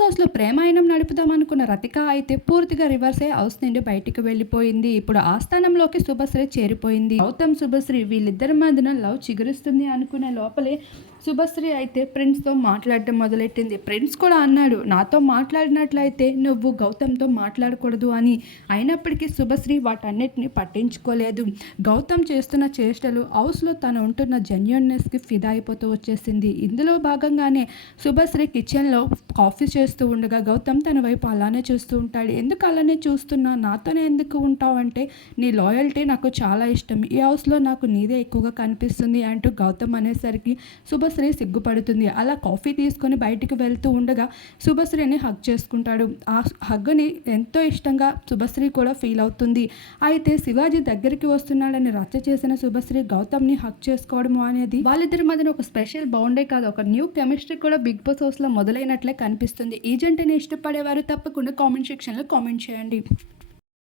హౌస్లో ప్రేమాయణం నడుపుదామనుకున్న రతిక అయితే పూర్తిగా రివర్సే హౌస్ నుండి బయటికి వెళ్ళిపోయింది. ఇప్పుడు ఆస్థానంలోకి శుభశ్రీ చేరిపోయింది. గౌతమ్ శుభశ్రీ వీళ్ళిద్దరి మధ్యన లవ్ చిగురిస్తుంది అనుకునే లోపలే శుభశ్రీ అయితే ప్రిన్స్తో మాట్లాడటం మొదలెట్టింది. ప్రిన్స్ కూడా అన్నాడు నాతో మాట్లాడినట్లయితే నువ్వు గౌతమ్తో మాట్లాడకూడదు అని. అయినప్పటికీ శుభశ్రీ వాటన్నిటిని పట్టించుకోలేదు. గౌతమ్ చేస్తున్న చేష్టలు హౌస్లో తను ఉంటున్న జెన్యున్నెస్కి ఫిదా అయిపోతూ వచ్చేసింది. ఇందులో భాగంగానే శుభశ్రీ కిచెన్లో కాఫీ చేస్తూ ఉండగా గౌతమ్ తన వైపు అలానే చూస్తూ ఉంటాడు. ఎందుకు అలానే చూస్తున్నా? నాతోనే ఎందుకు ఉంటావు అంటే నీ లాయల్టీ నాకు చాలా ఇష్టం. ఈ హౌస్లో నాకు నీదే ఎక్కువగా కనిపిస్తుంది అంటూ గౌతమ్ అనేసరికి శుభశ్రీ సిగ్గుపడుతుంది. అలా కాఫీ తీసుకొని బయటికి వెళ్తూ ఉండగా శుభశ్రీని హగ్ చేసుకుంటాడు. ఆ హగ్ని ఎంతో ఇష్టంగా శుభశ్రీ కూడా ఫీల్ అవుతుంది. అయితే శివాజీ దగ్గరికి వస్తున్నాడని రచ్చ చేసిన శుభశ్రీ గౌతమ్ని హక్ చేసుకోవడము అనేది వాళ్ళిద్దరి మధ్యన ఒక స్పెషల్ బౌండే కాదు. ఒక న్యూ కెమిస్ట్రీ కూడా బిగ్ బాస్ హౌస్లో మొదలైనట్లే కనిపిస్తుంది. ఈ జంటని ఇష్టపడేవారు తప్పకుండా కామెంట్ సెక్షన్లో కామెంట్ చేయండి.